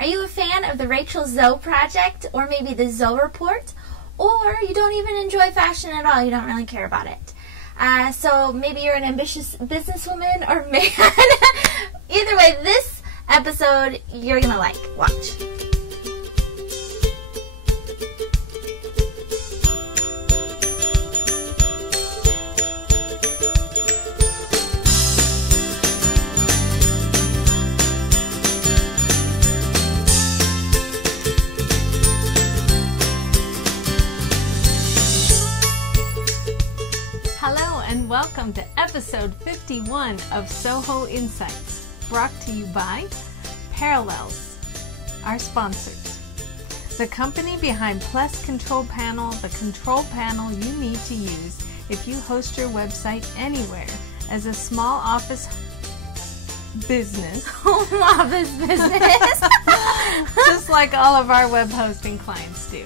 Are you a fan of the Rachel Zoe Project, or maybe the Zoe Report? Or you don't even enjoy fashion at all, you don't really care about it. So maybe you're an ambitious businesswoman or man. Either way, this episode you're going to like. Watch. Welcome to episode 51 of SOHO Insights, brought to you by Parallels, our sponsors. The company behind Plus Control Panel, the control panel you need to use if you host your website anywhere as a small office business. Home office business. Just like all of our web hosting clients do.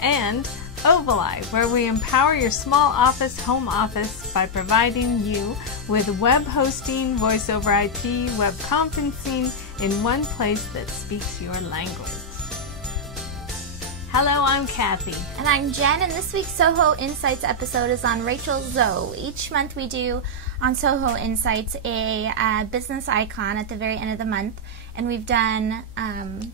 And Ovali, where we empower your small office, home office by providing you with web hosting, voice over IP, web conferencing in one place that speaks your language. Hello, I'm Kathy. And I'm Jen, and this week's SOHO Insights episode is on Rachel Zoe. Each month we do on SOHO Insights a business icon at the very end of the month. And we've done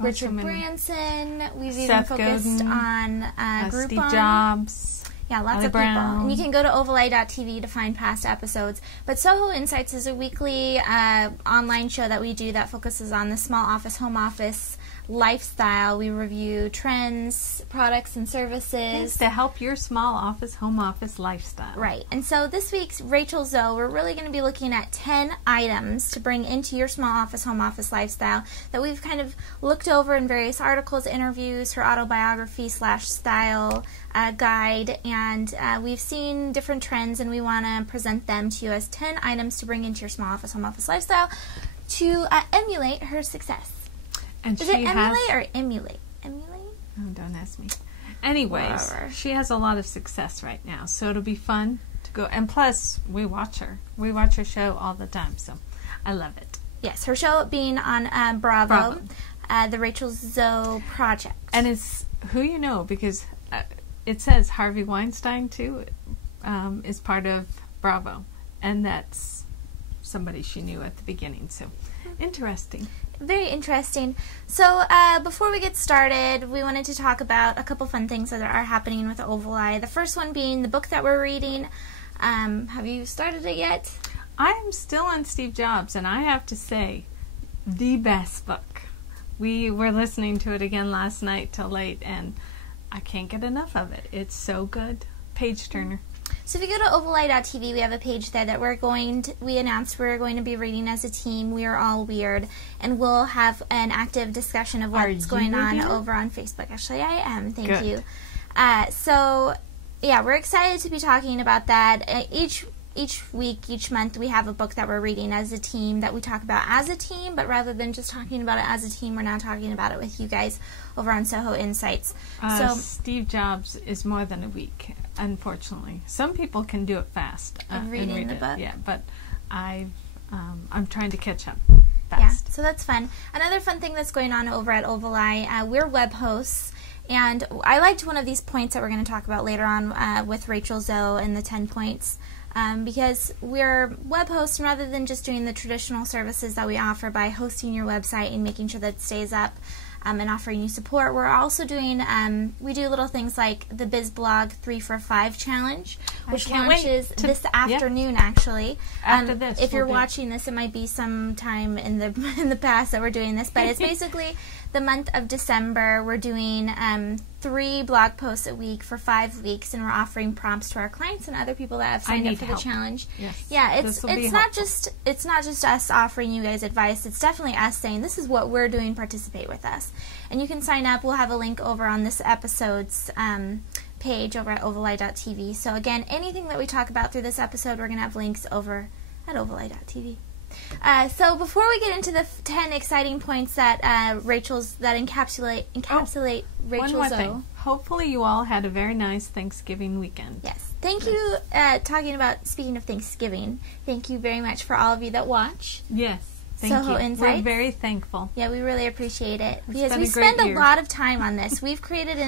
Richard Branson. We've even Seth focused Godin, on Groupon. Steve Jobs. Yeah, lots of Brown. people. And you can go to ovali.tv to find past episodes. But SOHO Insights is a weekly online show that we do that focuses on the small office, home office lifestyle. We review trends, products, and services. Things to help your small office, home office lifestyle. Right. And so this week's Rachel Zoe, we're really going to be looking at 10 items to bring into your small office, home office lifestyle that we've kind of looked over in various articles, interviews, her autobiography / style guide, and we've seen different trends, and we want to present them to you as 10 items to bring into your small office, home office lifestyle to emulate her success. And Is it emulate or emulate? Emulate? Oh, don't ask me. Anyways, Whatever. She has a lot of success right now, so it'll be fun to go. And plus, we watch her. We watch her show all the time, so I love it. Yes, her show being on Bravo. The Rachel Zoe Project. And it's who you know, because it says Harvey Weinstein, too, is part of Bravo. And that's somebody she knew at the beginning, so interesting. Very interesting. So before we get started, we wanted to talk about a couple fun things that are happening with Ovali. The first one being the book that we're reading. Have you started it yet? I'm still on Steve Jobs, and I have to say, the best book. We were listening to it again last night till late, and I can't get enough of it. It's so good. Page turner. So if you go to ovali.tv, we have a page there that we announced we're going to be reading as a team. We are all weird, and we'll have an active discussion of what's going on over on Facebook. Actually, I am. Thank you. So, yeah, we're excited to be talking about that. Each week, each month, we have a book that we're reading as a team that we talk about as a team, but rather than just talking about it as a team, we're now talking about it with you guys over on SOHO Insights. So Steve Jobs is more than a week, unfortunately. Some people can do it fast. Reading the book? Yeah, but I'm trying to catch up fast. Yeah, so that's fun. Another fun thing that's going on over at Ovali, we're web hosts. And I liked one of these points that we're going to talk about later on with Rachel Zoe and the 10 points. Because we're web hosts, and rather than just doing the traditional services that we offer by hosting your website and making sure that it stays up and offering you support, we're also doing, we do little things like the BizBlog 3 for 5 challenge, which launches this afternoon, actually. After this. If you're watching this, it might be sometime in the past that we're doing this, but it's basically the month of December. We're doing 3 blog posts a week for 5 weeks, and we're offering prompts to our clients and other people that have signed up for the challenge. Yes. Yeah, it's not just us offering you guys advice. It's definitely us saying this is what we're doing. Participate with us, and you can sign up. We'll have a link over on this episode's page over at ovali.tv. So again, anything that we talk about through this episode, we're gonna have links over at ovali.tv. So before we get into the 10 exciting points that encapsulate Rachel Zoe. Hopefully you all had a very nice Thanksgiving weekend. Yes. Thank you, speaking of Thanksgiving, thank you very much for all of you that watch. Yes. SOHO Insights. We're very thankful. Yeah, we really appreciate it because been we a great spend a year. lot of time on this. We've created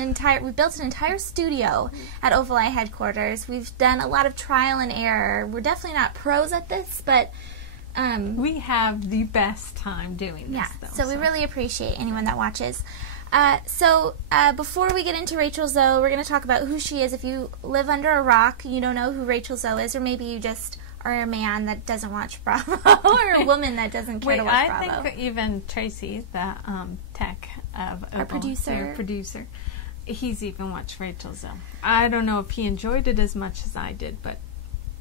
we built an entire studio at Ovali headquarters. We've done a lot of trial and error. We're definitely not pros at this, but we have the best time doing this. yeah. Though, So we really appreciate anyone that watches. Before we get into Rachel Zoe, we're going to talk about who she is. If you live under a rock, you don't know who Rachel Zoe is, or maybe you just are a man that doesn't watch Bravo, or a woman that doesn't care to watch Bravo. I think even Tracy, the tech of our producer, he's even watched Rachel Zoe. I don't know if he enjoyed it as much as I did, but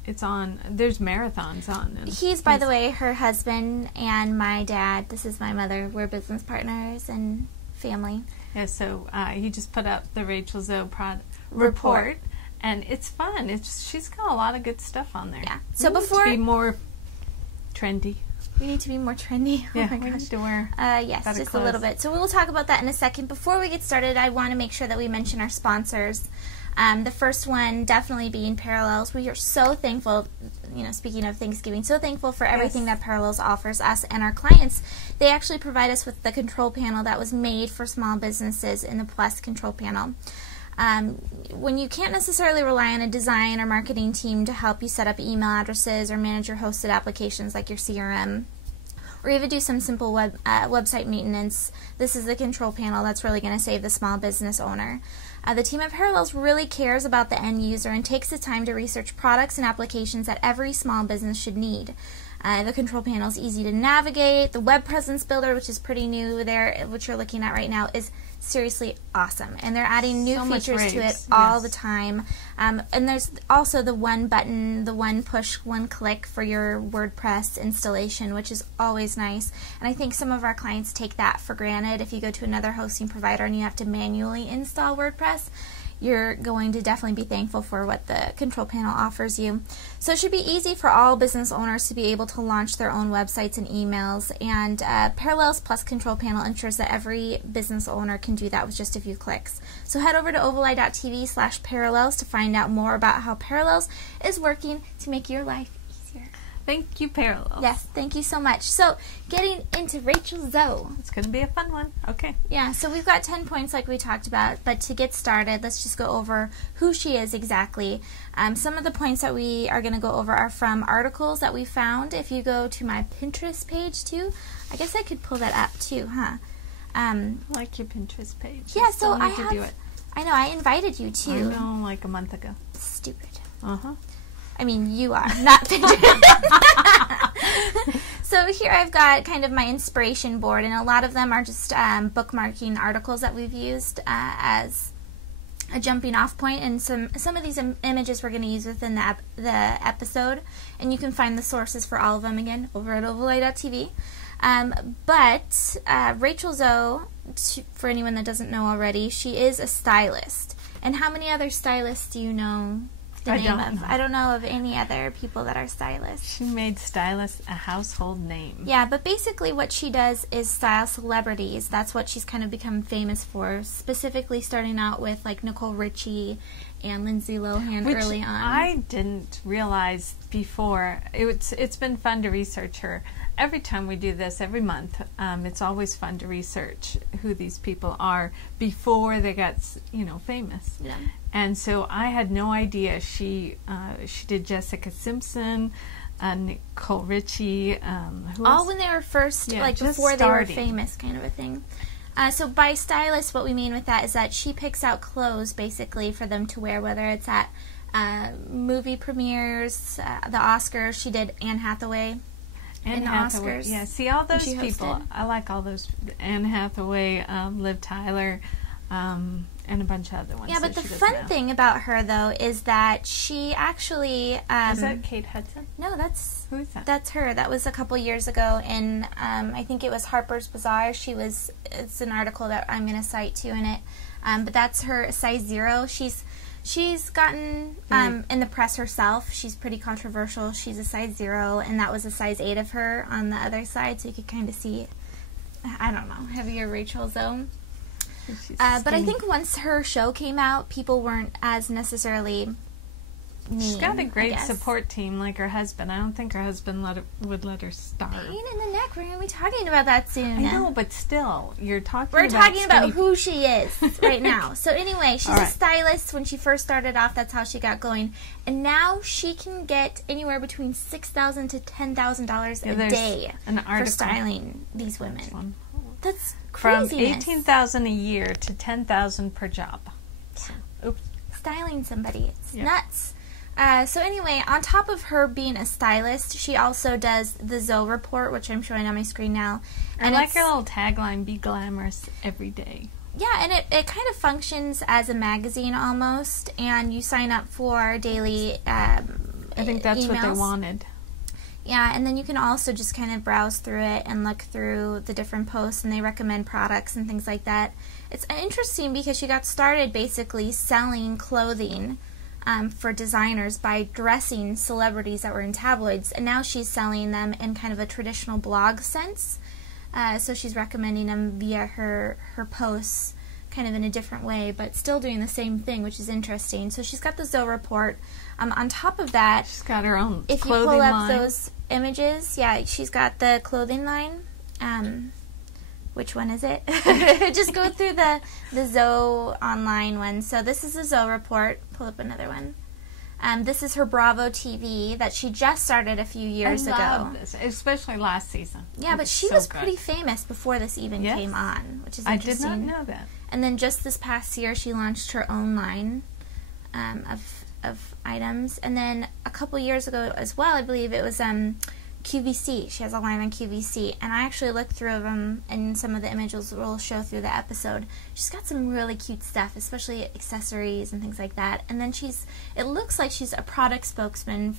it's on. There's marathons on. He's, by the way, her husband and my dad. This is my mother. We're business partners and family. Yeah, so he just put up the Rachel Zoe report, and it's fun. She's got a lot of good stuff on there. Yeah. So we before need to be more trendy. We need to be more trendy. Yeah, oh my we gosh. need to wear yes, better just clothes. a little bit. So we will talk about that in a second. Before we get started, I want to make sure that we mention our sponsors. The first one definitely being Parallels. We are so thankful, speaking of Thanksgiving, so thankful for everything that Parallels offers us and our clients. They actually provide us with the control panel that was made for small businesses in the Plus control panel. When you can't necessarily rely on a design or marketing team to help you set up email addresses or manage your hosted applications like your CRM, or even do some simple website maintenance, this is the control panel that's really going to save the small business owner. The team at Parallels really cares about the end user and takes the time to research products and applications that every small business should need. The control panel is easy to navigate. The web presence builder, which is pretty new there, which you're looking at right now, is seriously awesome. And they're adding new features to it all the time. And there's also the one button, the one push, one click for your WordPress installation, which is always nice. And I think some of our clients take that for granted. If you go to another hosting provider and you have to manually install WordPress, you're going to definitely be thankful for what the control panel offers you. So it should be easy for all business owners to be able to launch their own websites and emails, and Parallels Plus Control Panel ensures that every business owner can do that with just a few clicks. So head over to ovali.tv/parallels to find out more about how Parallels is working to make your life easier. Thank you, Parallels. Yes, thank you so much. So, getting into Rachel Zoe. It's going to be a fun one. Okay. Yeah, so we've got 10 points like we talked about, but to get started, let's just go over who she is exactly. Some of the points that we are going to go over are from articles that we found. If you go to my Pinterest page, too, I guess I could pull that up, too, huh? I like your Pinterest page. Yeah, so I have to do it. I know, I invited you, too. I know, like a month ago. Stupid. Uh-huh. I mean, you are, not Pinterest. So here I've got kind of my inspiration board, and a lot of them are just bookmarking articles that we've used as a jumping off point, and some of these images we're going to use within the episode, and you can find the sources for all of them again over at ovali.tv. But Rachel Zoe, for anyone that doesn't know already, she is a stylist. And how many other stylists do you know? I don't know of any other people that are stylists. She made stylist a household name. Yeah, but basically what she does is style celebrities. That's what she's kind of become famous for, specifically starting out with like Nicole Richie and Lindsay Lohan early on. I didn't realize before. It's been fun to research her. Every time we do this, every month, it's always fun to research who these people are before they got, famous. Yeah. And so I had no idea. She did Jessica Simpson, Nicole Richie. All when they were first, before they were famous, kind of a thing. So by stylist, what we mean with that is that she picks out clothes, basically, for them to wear, whether it's at movie premieres, the Oscars. She did Anne Hathaway. Anne Hathaway, Oscars. yeah. See, all those people. I like all those. Anne Hathaway, Liv Tyler, and a bunch of other ones. Yeah, but the fun thing about her, though, is that she actually... is that Kate Hudson? No, that's... Who is that? That's her. That was a couple years ago in, I think it was Harper's Bazaar. It's an article that I'm going to cite, too, in it. But that's her size 0. She's gotten, in the press herself, she's pretty controversial. She's a size 0, and that was a size 8 of her on the other side, so you could kind of see, I don't know, heavier Rachel Zoe. But I think once her show came out, people weren't as necessarily She's got a great support team like her husband. I don't think her husband would let her starve. Pain in the neck. We're going to be talking about that soon. I know, but still, we're talking about who she is right now. So anyway, she's a stylist. When she first started off, that's how she got going. And now she can get anywhere between $6,000 to $10,000 a day for styling these women. That's craziness. From $18,000 a year to $10,000 per job. So, oops. Styling somebody. It's nuts. So anyway, on top of her being a stylist, she also does the Zoe Report, which I'm showing on my screen now. And I like her little tagline, be glamorous every day. Yeah, and it kind of functions as a magazine almost, and you sign up for daily I think that's emails. what they wanted. Yeah, and then you can also just kind of browse through it and look through the different posts, and they recommend products and things like that. It's interesting because she got started basically selling clothing for designers by dressing celebrities that were in tabloids, and now she's selling them in kind of a traditional blog sense. So she's recommending them via her posts, kind of in a different way, but still doing the same thing, which is interesting. So she's got the Zoe Report. On top of that, she's got her own if clothing you pull up line. those images, she's got the clothing line. Which one is it? Just go through the Zoe online one. So this is the Zoe Report. Pull up another one. This is her Bravo TV that she just started a few years ago. I love this, especially last season. Yeah, but she was pretty famous before this even came on, which is interesting. I did not know that. And then just this past year, she launched her own line of items. And then a couple years ago as well, I believe it was QVC. She has a line on QVC, and I actually looked through them, and some of the images will show through the episode. She's got some really cute stuff, especially accessories and things like that. And then it looks like she's a product spokesperson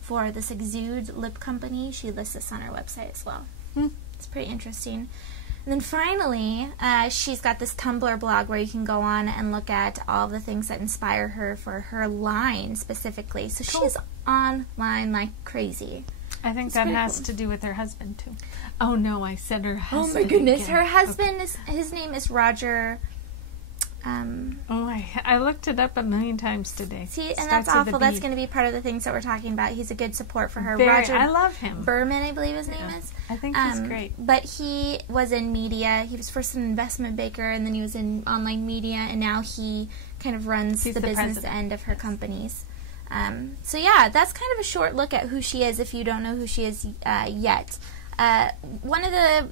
for this Exude lip company. She lists this on her website as well. It's pretty interesting. And then finally, she's got this Tumblr blog where you can go on and look at all the things that inspire her for her line specifically. So she's online like crazy. I think that has to do with her husband, too. Oh, no, I said her husband. Oh, my goodness. Again. Her husband, his name is Roger. I looked it up a million times today. See, and that's awful. That's going to be part of the things that we're talking about. He's a good support for her. Roger, I love him. Berman, I believe his name is. I think he's great. But he was in media. He was first an investment banker, and then he was in online media, and now he kind of runs the business end of her companies. So yeah, that's kind of a short look at who she is if you don't know who she is yet. One of the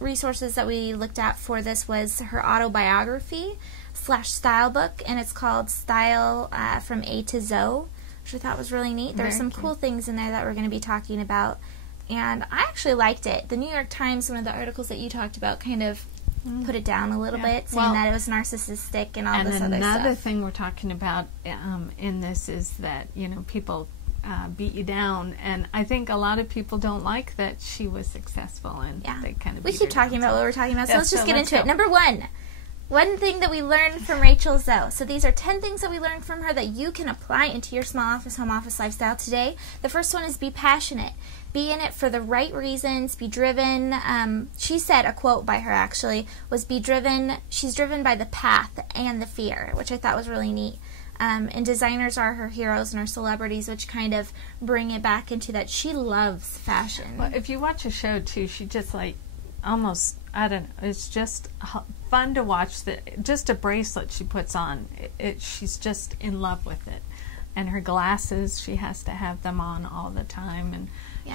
resources that we looked at for this was her autobiography / style book, and it's called Style from A to Zoe, which I thought was really neat. There are some cool things in there that we're going to be talking about, and I actually liked it. The New York Times, one of the articles that you talked about, kind of put it down a little bit, saying that it was narcissistic and all this other stuff. And another thing we're talking about in this is that, people beat you down, and I think a lot of people don't like that she was successful, and they kind of we keep talking about what we're talking about, so let's just get into it. Number one thing that we learned from Rachel Zoe. So these are 10 things that we learned from her that you can apply into your small office, home office lifestyle today. The first one is be passionate. Be in it for the right reasons. Be driven. She said, a quote by her actually, was be driven. She's driven by the path and the fear, which I thought was really neat. And designers are her heroes and her celebrities, which kind of bring it back into that she loves fashion. Well, if you watch a show, too, she just almost, I don't know, it's just fun to watch. Just a bracelet she puts on, she's just in love with it. And her glasses, she has to have them on all the time, and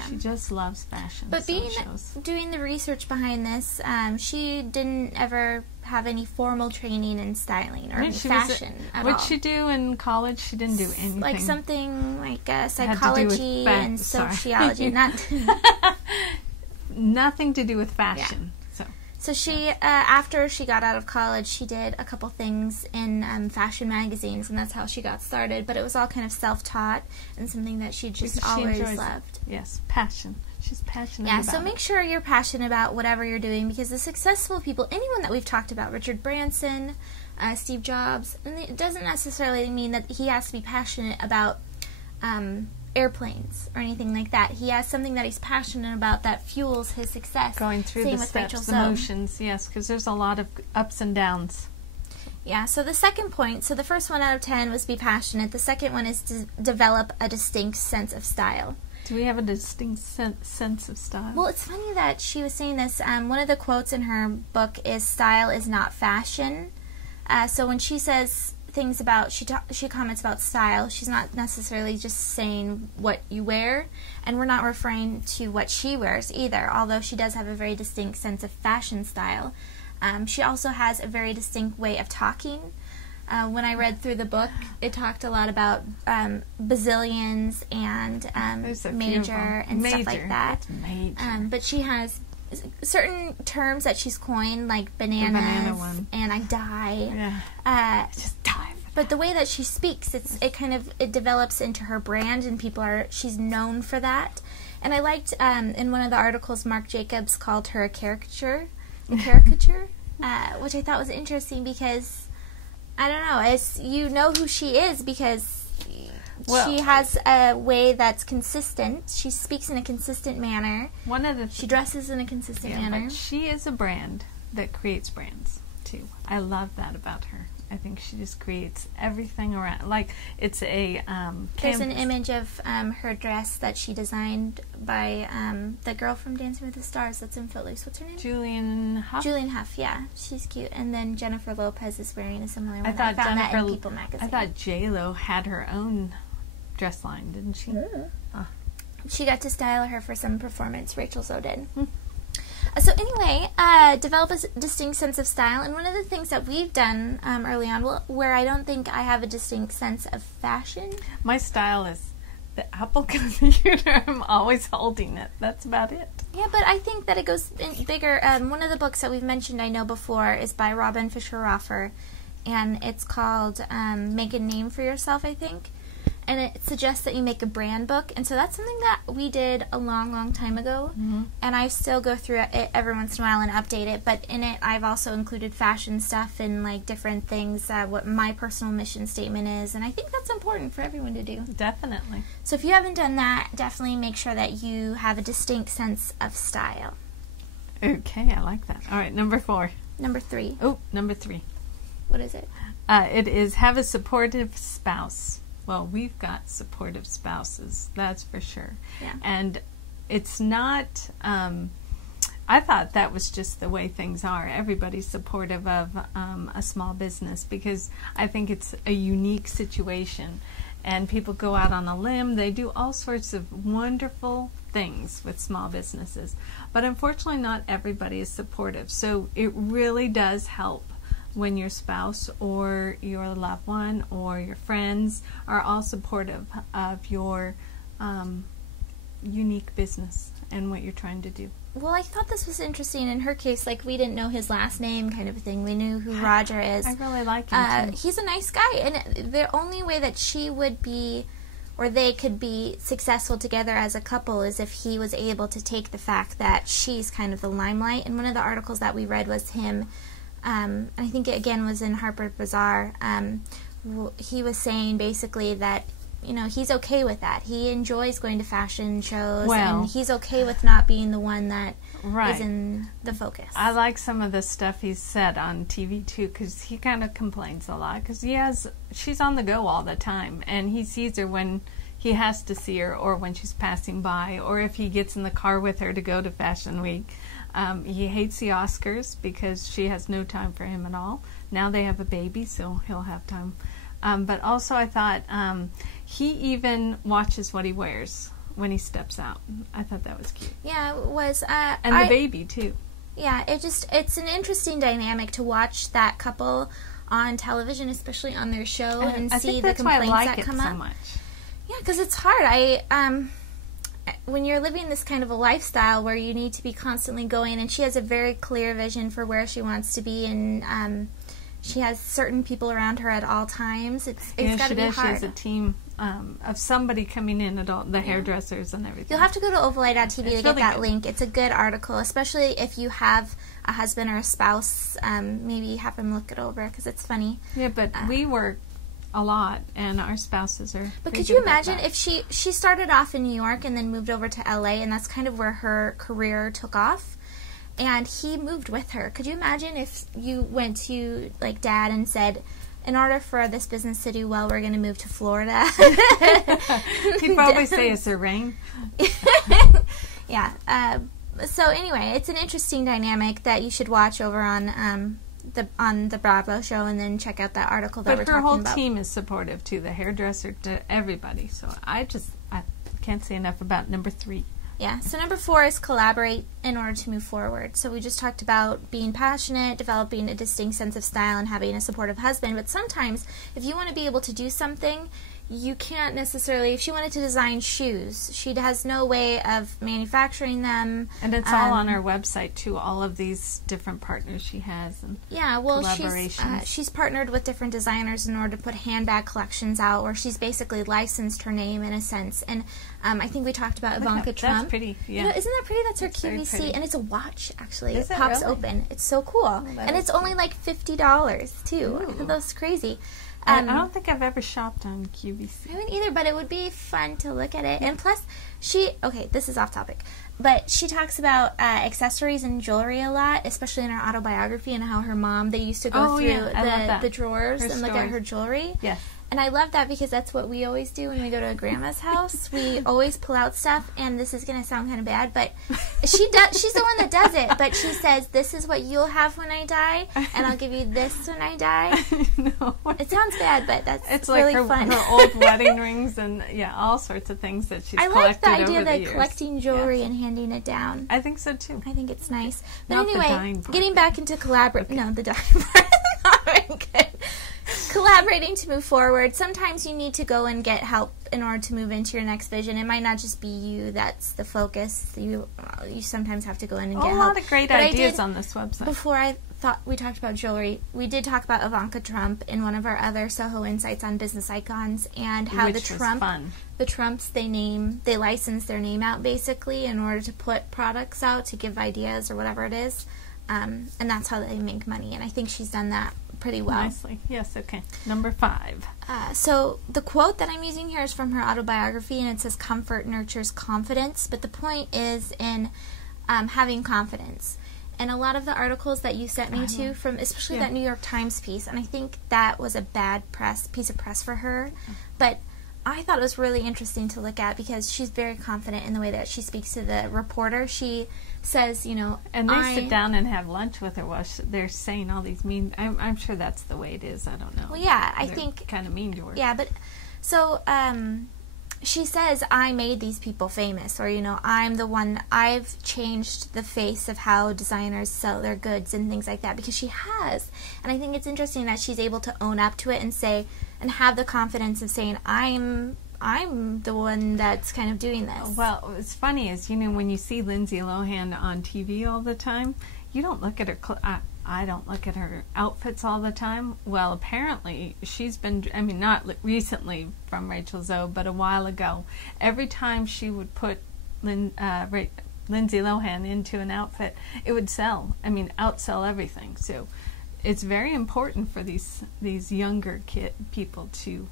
she just loves fashion. But doing the research behind this, she didn't ever have any formal training in styling or fashion at all. What'd she do in college? She didn't do anything. Like something like psychology and sociology. Nothing to do with fashion. So she, after she got out of college, she did a couple things in fashion magazines, and that's how she got started. But it was all kind of self-taught and something that she just always loved. Yes, passion. She's passionate about it. Yeah, so make sure you're passionate about whatever you're doing, because the successful people, anyone that we've talked about, Richard Branson, Steve Jobs, and it doesn't necessarily mean that he has to be passionate about airplanes or anything like that. He has something that he's passionate about that fuels his success. Going through the steps, the motions, yes, because there's a lot of ups and downs. Yeah, so the second point, so the first one out of 10 was be passionate. The second one is to develop a distinct sense of style. Do we have a distinct sense of style? Well, it's funny that she was saying this. One of the quotes in her book is, "Style is not fashion." So when she says things about, she comments about style, she's not necessarily just saying what you wear, and we're not referring to what she wears either, although she does have a very distinct sense of fashion style. She also has a very distinct way of talking. When I read through the book, it talked a lot about bazillions and major and stuff like that. But she has certain terms that she's coined, like bananas and I die. Yeah. Just die. But the way that she speaks, it develops into her brand, and she's known for that. And I liked in one of the articles, Marc Jacobs called her a caricature, which I thought was interesting because, I don't know, you know who she is because she has a way that's consistent. She speaks in a consistent manner. She dresses in a consistent manner. But she is a brand that creates brands, too. I love that about her. I think she just creates everything around. Like, it's a There's an image of her dress that she designed by the girl from Dancing with the Stars that's in Footloose. What's her name? Julian Huff. Julian Huff, yeah. She's cute. And then Jennifer Lopez is wearing a similar one. I found that in People magazine. I thought J-Lo had her own dress line, didn't she? Oh. She got to style her for some performance. Rachel Zoe did. So anyway, develop a distinct sense of style. And one of the things that we've done early on, where I don't think I have a distinct sense of fashion. My style is the Apple computer. I'm always holding it. That's about it. Yeah, but I think that it goes bigger. One of the books that we've mentioned, I know before, is by Robin Fisher-Roffer. And it's called Make a Name for Yourself, I think. And it suggests that you make a brand book. And so that's something that we did a long, long time ago. And I still go through it every once in a while and update it. But in it, I've also included fashion stuff and like different things, what my personal mission statement is. And I think that's important for everyone to do. Definitely. So if you haven't done that, definitely make sure that you have a distinct sense of style. Okay, I like that. All right, number 4. Number 3. Oh, number 3. What is it? It is have a supportive spouse. Well, we've got supportive spouses, that's for sure. Yeah. And it's not, I thought that was just the way things are. Everybody's supportive of a small business because I think it's a unique situation. And people go out on a limb. They do all sorts of wonderful things with small businesses. But unfortunately, not everybody is supportive. So it really does help when your spouse or your loved one or your friends are all supportive of your unique business and what you're trying to do. Well, I thought this was interesting. In her case, like, we didn't know his last name kind of a thing. We knew who Roger is. I really like him, too. He's a nice guy. And the only way that she would be, or they could be successful together as a couple is if he was able to take the fact that she's kind of the limelight. And one of the articles that we read was him, and I think it again was in Harper's Bazaar, he was saying basically that, you know, he's okay with that. He enjoys going to fashion shows, and he's okay with not being the one that is in the focus. I like some of the stuff he's said on TV, too, because he kind of complains a lot, because she's on the go all the time, and he sees her when he has to see her, or when she's passing by, or if he gets in the car with her to go to Fashion Week. He hates the Oscars because she has no time for him at all. Now they have a baby, so he'll have time. But also I thought he even watches what he wears when he steps out. I thought that was cute. Yeah, it was. And the baby, too. Yeah, it's an interesting dynamic to watch that couple on television, especially on their show, and see the complaints that come up. So much. Yeah, because it's hard. When you're living this kind of a lifestyle where you need to be constantly going, and she has a very clear vision for where she wants to be, and she has certain people around her at all times. It's got to be hard. She has a team of somebody coming in at all, the hairdressers and everything. You'll have to go to ovalite.tv to get that link. It's a good article, especially if you have a husband or a spouse. Maybe have him look it over because it's funny. Yeah, but we work a lot, and our spouses are. But could you imagine if she started off in New York and then moved over to LA, and that's kind of where her career took off, and he moved with her. Could you imagine if you went to, like, Dad and said, in order for this business to do well, we're going to move to Florida? He'd probably say, is there rain? Yeah. So anyway, it's an interesting dynamic that you should watch over on the Bravo show, and then check out that article that we're talking about. But her whole team is supportive, too, the hairdresser, to everybody. So I can't say enough about number 3. Yeah, so number 4 is collaborate in order to move forward. So we just talked about being passionate, developing a distinct sense of style, and having a supportive husband. But sometimes, if you want to be able to do something, you can't necessarily, if she wanted to design shoes, she has no way of manufacturing them. And it's all on her website, too, all of these different partners she has. And yeah, well, she's partnered with different designers in order to put handbag collections out, where she's basically licensed her name in a sense. And I think we talked about Ivanka Trump. That's pretty, yeah. You know, isn't that pretty? That's her QVC. And it's a watch, actually. It pops open. It's so cool. And it's only like $50, too. Ooh. I think that's crazy. I don't think I've ever shopped on QVC. I haven't either, but it would be fun to look at it. And plus, okay, this is off topic, but she talks about accessories and jewelry a lot, especially in her autobiography, and how her mom, they used to go through the drawers and look at her jewelry. Yes. And I love that because that's what we always do when we go to grandma's house. We always pull out stuff, and this is going to sound kind of bad, but she's the one that does it. But she says, this is what you'll have when I die, and I'll give you this when I die. No. It sounds bad, but it's like really fun. Her old wedding rings and, all sorts of things that she's collected over the years. I like the idea of collecting jewelry and handing it down. I think so, too. I think it's nice. But Not anyway, getting back into collaboration. Okay. No, the dying part is not very good. Collaborating to move forward. Sometimes you need to go and get help in order to move into your next vision. It might not just be you that's the focus. You sometimes have to go in and get help. A lot of great ideas on this website. Before I thought we talked about jewelry, we did talk about Ivanka Trump in one of our other SOHO Insights on business icons, and how the Trumps, they license their name out basically in order to put products out, to give ideas or whatever it is, and that's how they make money. And I think she's done that pretty well. Nicely. Yes, okay. Number 5. So the quote that I'm using here is from her autobiography, and it says, comfort nurtures confidence, but the point is in having confidence. And a lot of the articles that you sent me to, from especially that New York Times piece, and I think that was a bad piece of press for her, but I thought it was really interesting to look at because she's very confident in the way that she speaks to the reporter. She says, and they sit down and have lunch with her while they're saying all these mean. I'm sure that's the way it is. I don't know. Well, yeah, I they're think kind of mean to her. Yeah, but so she says, I made these people famous, or I'm the one. I've changed the face of how designers sell their goods and things like that, because she has. And I think it's interesting that she's able to own up to it and say, and have the confidence of saying, I'm the one that's kind of doing this. Well, what's funny is, when you see Lindsay Lohan on TV all the time, you don't look at her, I don't look at her outfits all the time. Well, apparently, she's been, not recently from Rachel Zoe, but a while ago, every time she would put Lindsay Lohan into an outfit, it would sell. Outsell everything. So it's very important for these younger people to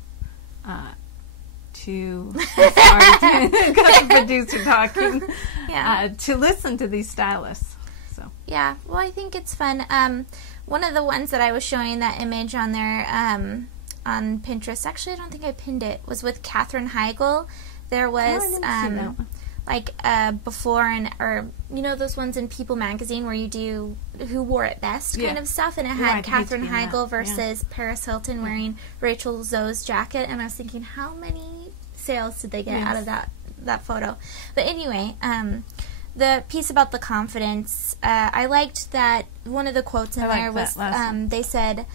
sorry, got the producer talking. To listen to these stylists. So yeah, well, I think it's fun. One of the ones that I was showing that image on there on Pinterest, actually I don't think I pinned it, was with Katherine Heigl. There was before or those ones in People magazine where you do who wore it best kind of stuff, and it had Katherine Heigl versus Paris Hilton wearing Rachel Zoe's jacket, and I was thinking, how many sales did they get out of that photo? But anyway, the piece about the confidence, I liked that one of the quotes in there was they said,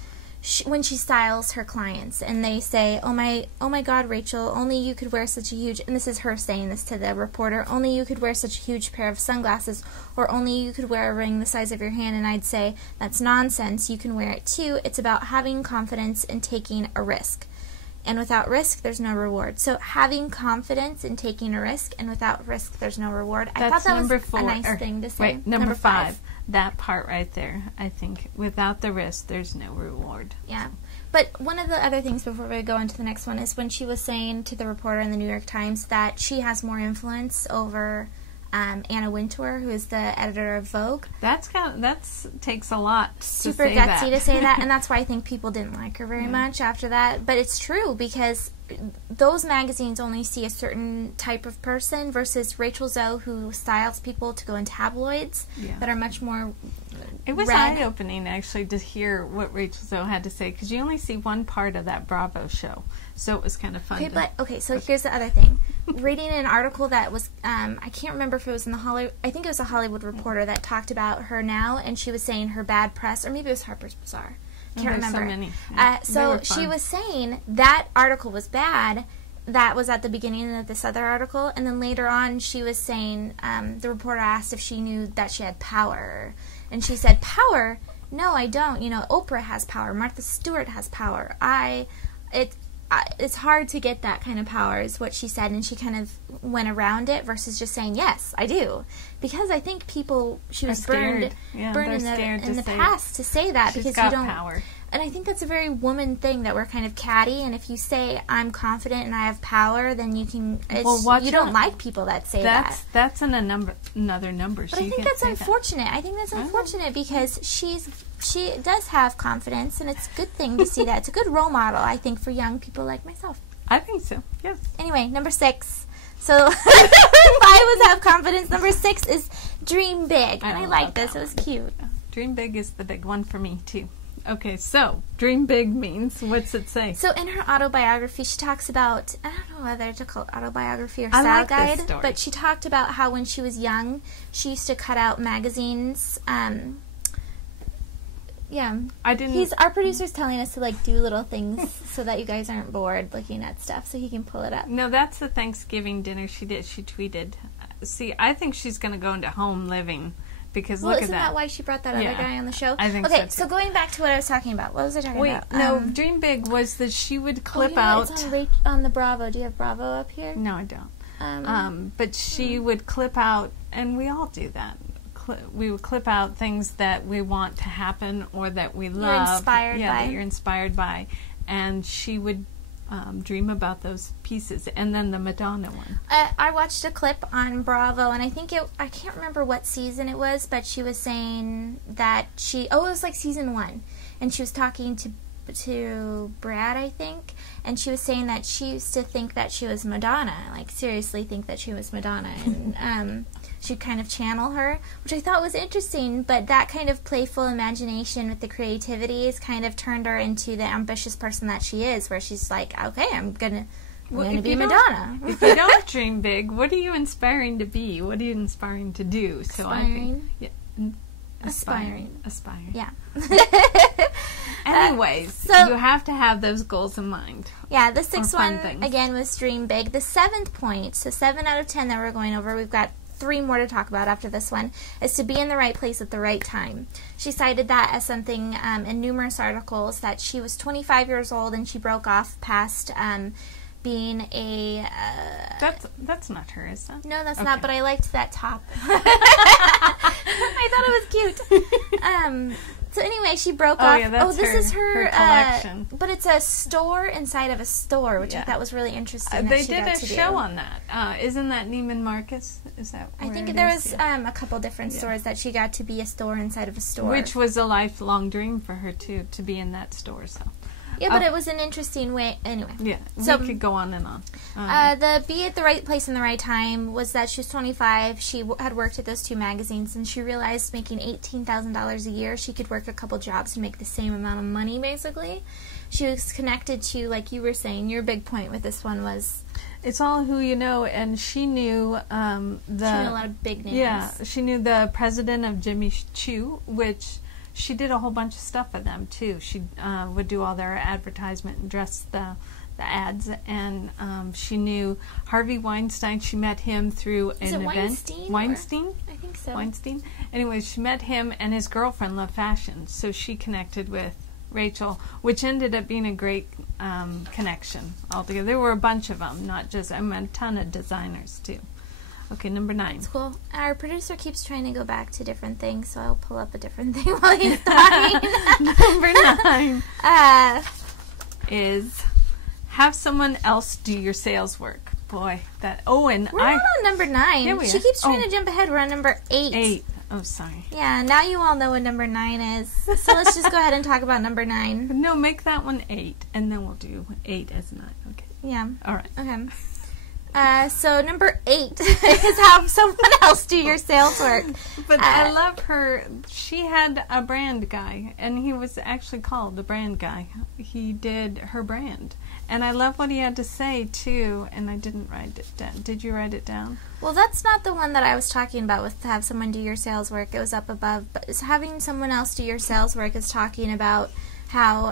when she styles her clients, and they say, oh my God, Rachel, only you could wear such a huge, and this is her saying this to the reporter, only you could wear such a huge pair of sunglasses, or only you could wear a ring the size of your hand. And I'd say, that's nonsense, you can wear it too. It's about having confidence and taking a risk. And without risk, there's no reward. So having confidence in taking a risk, and without risk, there's no reward. I thought that was a nice thing to say. Right, number 5. That part right there. I think without the risk, there's no reward. Yeah. But one of the other things before we go into the next one is when she was saying to the reporter in the New York Times that she has more influence over Anna Wintour, who is the editor of Vogue. That's takes a lot. Super gutsy to say that, and that's why I think people didn't like her very much after that. But it's true, because those magazines only see a certain type of person versus Rachel Zoe, who styles people to go in tabloids that are much more It was eye-opening, actually, to hear what Rachel Zoe had to say, because you only see one part of that Bravo show, so it was kind of fun. So here's the other thing. Reading an article that was, I can't remember if it was in I think it was a Hollywood Reporter that talked about her now, and she was saying her bad press, or maybe it was Harper's Bazaar. Can't remember. So many. So she was saying that article was bad. That was at the beginning of this other article, and then later on she was saying, the reporter asked if she knew that she had power, and she said, "Power? No, I don't. You know, Oprah has power. Martha Stewart has power. It's hard to get that kind of power," is what she said, and she kind of went around it versus just saying, "Yes, I do," because I think she was burned in the past to say that, because you don't. Power. And I think that's a very woman thing, that we're kind of catty, and if you say, "I'm confident and I have power," then you can. You don't like people that say that. That's another number. But I think that's unfortunate. I think that's unfortunate because she does have confidence, and it's a good thing to see that. It's a good role model, I think, for young people like myself. I think so, yes. Anyway, number 6. So, 5 was have confidence. Number 6 is dream big. And I like this. It was cute. Dream big is the big one for me, too. Okay, so, dream big means, what's it say? So, in her autobiography, she talks about, I don't know whether to call it autobiography or style guide, but she talked about how when she was young, she used to cut out magazines. Our producer's telling us to do little things so that you guys aren't bored looking at stuff, so he can pull it up. No, that's the Thanksgiving dinner she did. She tweeted. See, I think she's going to go into home living, because look at that. Isn't that why she brought that other guy on the show? I think so, so going back to what I was talking about. What was I talking about? No, dream big was that she would clip out. It's on the Bravo. Do you have Bravo up here? No, I don't. But she would clip out, and we all do that. We would clip out things that we want to happen or that we love. That you're inspired by. And she would dream about those pieces. And then the Madonna one. I watched a clip on Bravo, and I can't remember what season it was, but she was saying that it was like season 1. And she was talking to Brad, I think, and she was saying that she used to think that she was Madonna, seriously think that she was Madonna, and she'd kind of channel her, which I thought was interesting, but that kind of playful imagination with the creativity has kind of turned her into the ambitious person that she is, where she's like, okay, I'm gonna be Madonna. If you don't dream big, what are you inspiring to be? What are you inspiring to do? So Aspiring. I think, Aspiring. Yeah. Anyways, you have to have those goals in mind. Yeah, the 6th one, again, was dream big. The 7th point, so 7 out of 10 that we're going over, we've got 3 more to talk about after this one, is to be in the right place at the right time. She cited that as something in numerous articles, that she was 25 years old and she broke off past being a... That's not her, is that? No, that's not, but I liked that top. I thought it was cute. So anyway, she broke off. Yeah, that's this is her collection. But it's a store inside of a store, which I thought was really interesting. They did a show on that. Isn't that Neiman Marcus? Is that where I think there was a couple different stores that she got to be a store inside of a store. Which was a lifelong dream for her, too, to be in that store, so... Yeah, but it was an interesting way. Anyway. Yeah, so, we could go on and on. The be at the right place in the right time was that she was 25. She had worked at those 2 magazines, and she realized making $18,000 a year, she could work a couple jobs to make the same amount of money, basically. She was connected to, like you were saying, your big point with this one was... It's all who you know, and she knew She knew a lot of big names. Yeah, she knew the president of Jimmy Choo, which... She did a whole bunch of stuff for them, too. She would do all their advertisement and dress the ads. And she knew Harvey Weinstein. She met him through an event. Weinstein? I think so. Weinstein. Anyway, she met him, and his girlfriend loved fashion. So she connected with Rachel, which ended up being a great connection altogether. There were a bunch of them, not just, a ton of designers, too. Okay, number 9. That's cool. Our producer keeps trying to go back to different things, so I'll pull up a different thing while he's talking. Number 9 is have someone else do your sales work. boy. That. Oh, and we're not on number 9. Yeah, she keeps trying to jump ahead. We're on number 8. 8. Oh, sorry. Yeah, now you all know what number 9 is. So let's just go ahead and talk about number 9. No, make that one 8, and then we'll do 8 as 9. Okay. Yeah. All right. Okay. So number 8 is have someone else do your sales work. But I love her. She had a brand guy, and he was actually called the brand guy. He did her brand. And I love what he had to say, too, and I didn't write it down. Did you write it down? Well, that's not the one that I was talking about with have someone do your sales work. It was up above. But having someone else do your sales work is talking about how,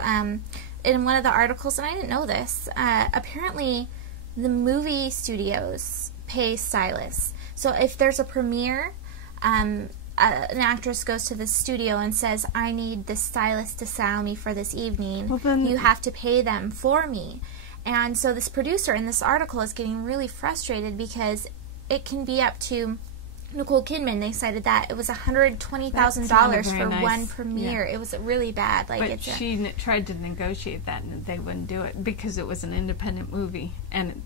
in one of the articles, and I didn't know this, apparently the movie studios pay stylists. So if there's a premiere, an actress goes to the studio and says, I need this stylist to style me for this evening. Well, then you have to pay them for me. And so this producer in this article is getting really frustrated because it can be up to Nicole Kidman. They cited that it was $120,000 for one premiere. Yeah. It was really bad. But she tried to negotiate that, and they wouldn't do it because it was an independent movie, and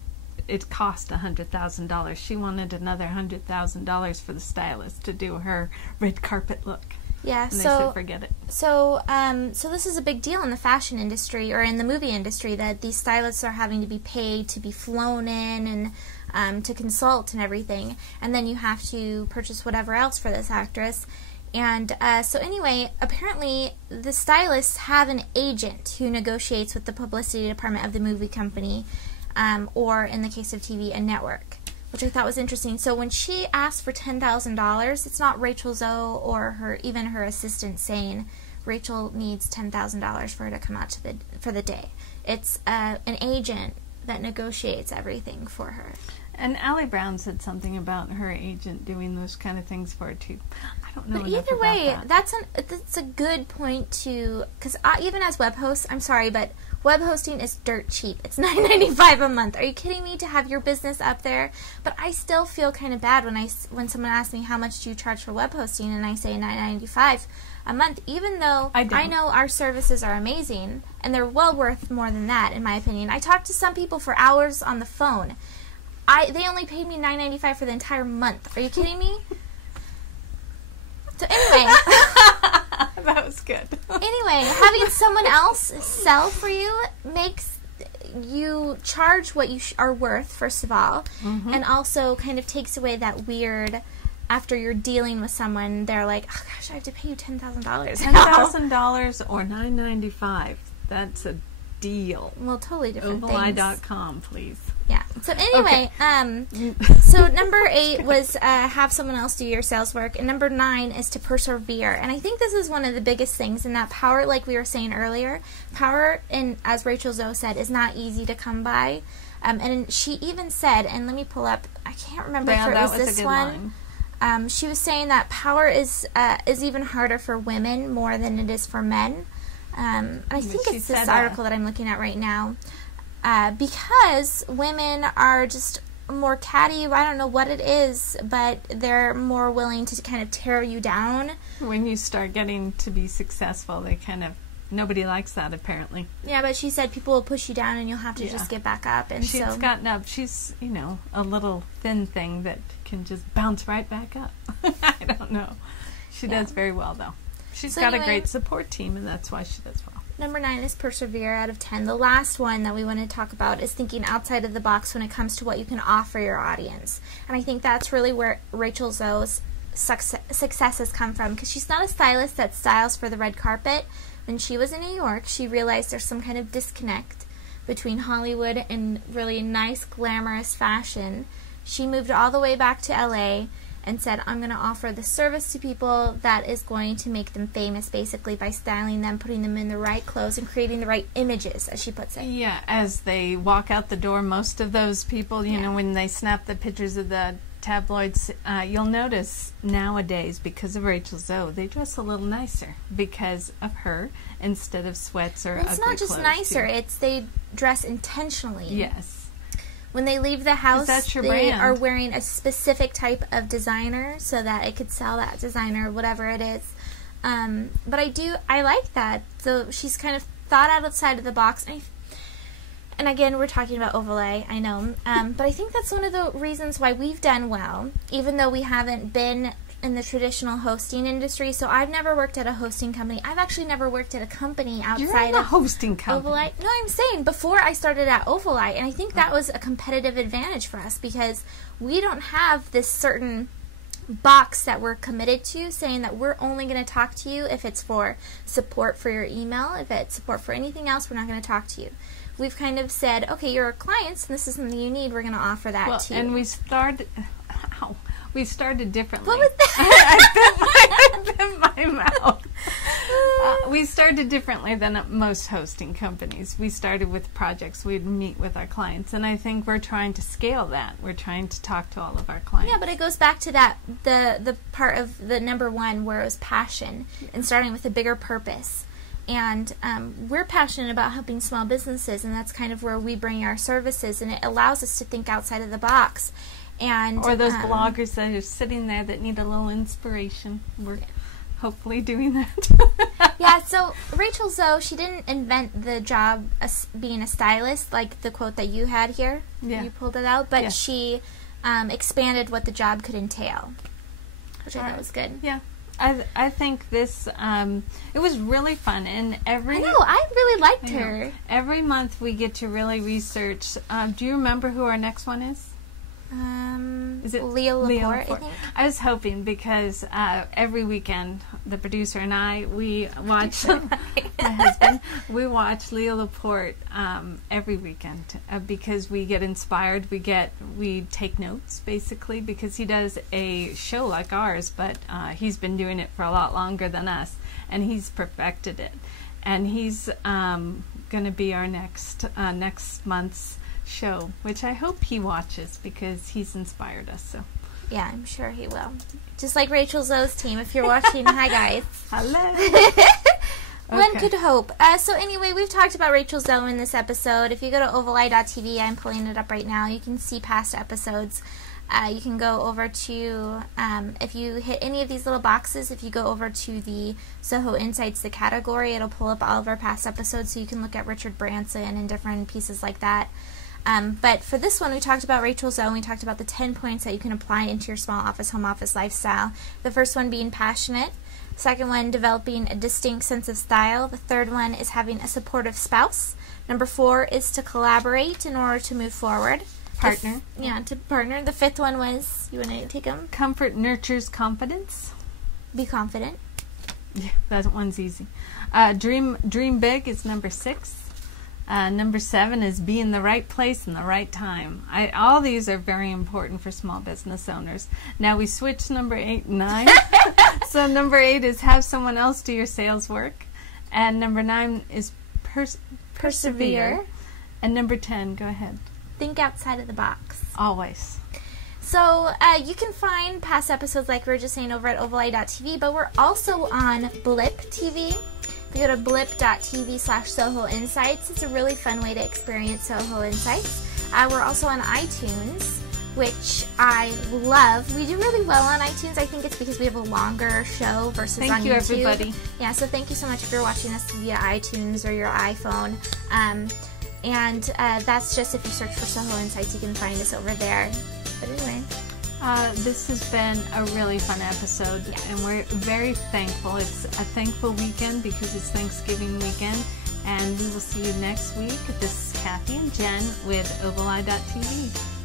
it cost $100,000. She wanted another $100,000 for the stylist to do her red carpet look. Yeah, and they said, forget it. So this is a big deal in the fashion industry or in the movie industry that these stylists are having to be paid to be flown in and to consult and everything, and then you have to purchase whatever else for this actress. And so anyway, apparently the stylists have an agent who negotiates with the publicity department of the movie company, or in the case of TV, a network, which I thought was interesting. So when she asked for $10,000, it's not Rachel Zoe or even her assistant saying Rachel needs $10,000 for her to come out for the day. It's an agent that negotiates everything for her. And Allie Brown said something about her agent doing those kind of things for her too. I don't know. But either way, that's a good point to, because even as web hosts, I'm sorry, but web hosting is dirt cheap. It's $9.95 a month. Are you kidding me to have your business up there? But I still feel kind of bad when someone asks me how much do you charge for web hosting, and I say $9.95 a month, even though I know our services are amazing and they're well worth more than that, in my opinion. I talked to some people for hours on the phone. They only paid me $9.95 for the entire month. Are you kidding me? So anyway, that was good. Anyway, having someone else sell for you makes you charge what you are worth, first of all, and also kind of takes away that weird. After you're dealing with someone, they're like, "Oh gosh, I have to pay you $10,000." $10,000 or $9.95. That's a deal. Well, totally different things. Ovali.com, please. Yeah. So anyway, so number 8 was have someone else do your sales work, and number 9 is to persevere. And I think this is one of the biggest things in that power, like we were saying earlier, power, and as Rachel Zoe said, is not easy to come by. And she even said, and let me pull up, I can't remember if it was this one. She was saying that power is even harder for women more than it is for men. I think it's this article that I'm looking at right now. Because women are just more catty. I don't know what it is, but they're more willing to kind of tear you down. When you start getting to be successful, they kind of, nobody likes that apparently. Yeah, but she said people will push you down and you'll have to just get back up. And she's gotten up. She's, a little thin thing that can just bounce right back up. I don't know. She does very well, though. She's got a great support team, and that's why she does well. Number 9 is persevere out of 10. The last one that we want to talk about is thinking outside of the box when it comes to what you can offer your audience. And I think that's really where Rachel Zoe's success has come from, because she's not a stylist that styles for the red carpet. When she was in New York, she realized there's some kind of disconnect between Hollywood and really nice, glamorous fashion. She moved all the way back to LA and said, I'm going to offer the service to people that is going to make them famous, basically, by styling them, putting them in the right clothes, and creating the right images, as she puts it. Yeah, as they walk out the door, most of those people, you know, when they snap the pictures of the tabloids, you'll notice nowadays, because of Rachel Zoe, they dress a little nicer because of her, instead of sweats or ugly clothes. It's not just nicer, it's they dress intentionally. Yes. When they leave the house, they are wearing a specific type of designer so that it could sell that designer, whatever it is. But I like that. So she's kind of thought outside of the box. And again, we're talking about overlay, I know. But I think that's one of the reasons why we've done well, even though we haven't been in the traditional hosting industry. So I've never worked at a hosting company. I've actually never worked at a company outside of hosting company. Ovalite. No, I'm saying before I started at Ovalite, and I think that was a competitive advantage for us because we don't have this certain box that we're committed to, saying that we're only going to talk to you if it's for support for your email. If it's support for anything else, we're not going to talk to you. We've kind of said, okay, you're our clients, and this is something you need. We're going to offer that to you. And we started differently. What was that? I bit my mouth. We started differently than most hosting companies. We started with projects. We'd meet with our clients, and I think we're trying to scale that. We're trying to talk to all of our clients. Yeah, but it goes back to that the part of the number one where it was passion and starting with a bigger purpose. And we're passionate about helping small businesses, and that's kind of where we bring our services, and it allows us to think outside of the box. And or those bloggers that are sitting there that need a little inspiration. We're hopefully doing that. Yeah, so Rachel Zoe, she didn't invent the job as being a stylist, like the quote that you had here. Yeah. You pulled it out, but she expanded what the job could entail, which I thought was good. Yeah. I think this, it was really fun, and I know, I really liked her. Every month we get to really research. Do you remember who our next one is? Is it Leo Laporte, I think? I was hoping because every weekend the producer and I, we watch my husband, we watch Leo Laporte every weekend because we get inspired. We take notes basically because he does a show like ours, but he's been doing it for a lot longer than us, and he's perfected it. And he's going to be our next month's show, which I hope he watches because he's inspired us. So yeah, I'm sure he will. Just like Rachel Zoe's team, if you're watching. Hi guys. Hello. One could hope. So anyway, we've talked about Rachel Zoe in this episode. If you go to ovali.tv, I'm pulling it up right now, you can see past episodes. You can go over to, if you hit any of these little boxes, if you go over to the SOHO Insights, the category, it'll pull up all of our past episodes, so you can look at Richard Branson and different pieces like that. But for this one, we talked about Rachel Zoe, and we talked about the 10 points that you can apply into your small office, home office lifestyle. The first one being passionate. Second one, developing a distinct sense of style. The third one is having a supportive spouse. Number 4 is to collaborate in order to move forward. Partner. To partner. The 5th one was, you want to take them? Comfort nurtures confidence. Be confident. Yeah, that one's easy. Dream big is number 6. Number 7 is be in the right place in the right time. All these are very important for small business owners. Now we switched number 8 and 9. So number 8 is have someone else do your sales work. And number 9 is persevere. And number 10, go ahead. Think outside of the box. Always. So you can find past episodes like we were just saying over at ovali.tv, but we're also on Blip TV. If you go to blip.tv/SOHO Insights, it's a really fun way to experience SOHO Insights. We're also on iTunes, which I love. We do really well on iTunes. I think it's because we have a longer show versus on YouTube. Thank you, everybody. Yeah, so thank you so much if you're watching us via iTunes or your iPhone. And that's just if you search for SOHO Insights, you can find us over there. But anyway. This has been a really fun episode, and we're very thankful. It's a thankful weekend because it's Thanksgiving weekend, and we will see you next week. This is Kathy and Jen with ovali.tv.